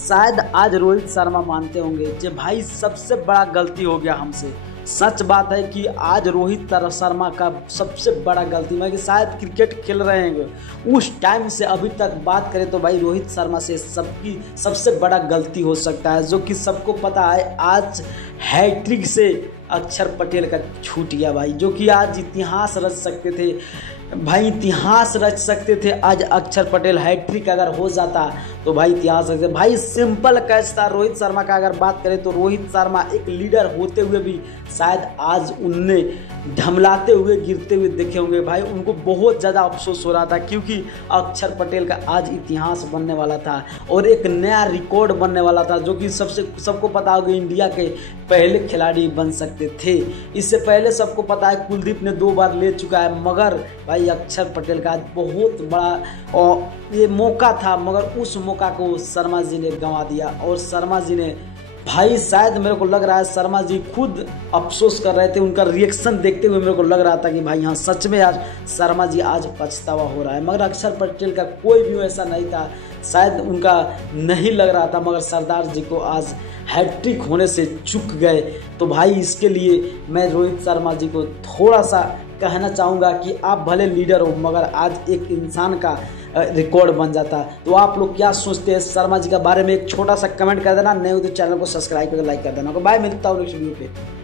शायद आज रोहित शर्मा मानते होंगे कि भाई सबसे बड़ा गलती हो गया हमसे। सच बात है कि आज रोहित शर्मा का सबसे बड़ा गलती है कि शायद क्रिकेट खेल रहे हैं उस टाइम से अभी तक बात करें तो भाई रोहित शर्मा से सबकी सबसे बड़ा गलती हो सकता है, जो कि सबको पता है। आज हैट्रिक से अक्षर पटेल का छूट गया भाई, जो कि आज इतिहास रच सकते थे भाई, इतिहास रच सकते थे। आज अक्षर पटेल हैट्रिक अगर हो जाता तो भाई इतिहास रच सकते भाई। सिंपल कैच था रोहित शर्मा का। अगर बात करें तो रोहित शर्मा एक लीडर होते हुए भी शायद आज उनने ढमलाते हुए गिरते हुए देखे होंगे भाई। उनको बहुत ज़्यादा अफसोस हो रहा था, क्योंकि अक्षर पटेल का आज इतिहास बनने वाला था और एक नया रिकॉर्ड बनने वाला था, जो कि सबको पता होगा इंडिया के पहले खिलाड़ी बन सकते थे। इससे पहले सबको पता है कुलदीप ने 2 बार ले चुका है, मगर भाई अक्षर पटेल का आज बहुत बड़ा और ये मौका था, मगर उस मौका को शर्मा जी ने गंवा दिया। और शर्मा जी ने भाई शायद मेरे को लग रहा है शर्मा जी खुद अफसोस कर रहे थे। उनका रिएक्शन देखते हुए मेरे को लग रहा था कि भाई हाँ सच में आज शर्मा जी आज पछतावा हो रहा है। मगर अक्षर पटेल का कोई भी ऐसा नहीं था, शायद उनका नहीं लग रहा था, मगर सरदार जी को आज हैट्रिक होने से चूक गए। तो भाई इसके लिए मैं रोहित शर्मा जी को थोड़ा सा कहना चाहूँगा कि आप भले लीडर हो, मगर आज एक इंसान का रिकॉर्ड बन जाता। तो आप लोग क्या सोचते हैं शर्मा जी के बारे में, एक छोटा सा कमेंट कर देना। नए हो तो चैनल को सब्सक्राइब करके लाइक कर देना। बाय, मिलता हूँ नेक्स्ट वीडियो पे।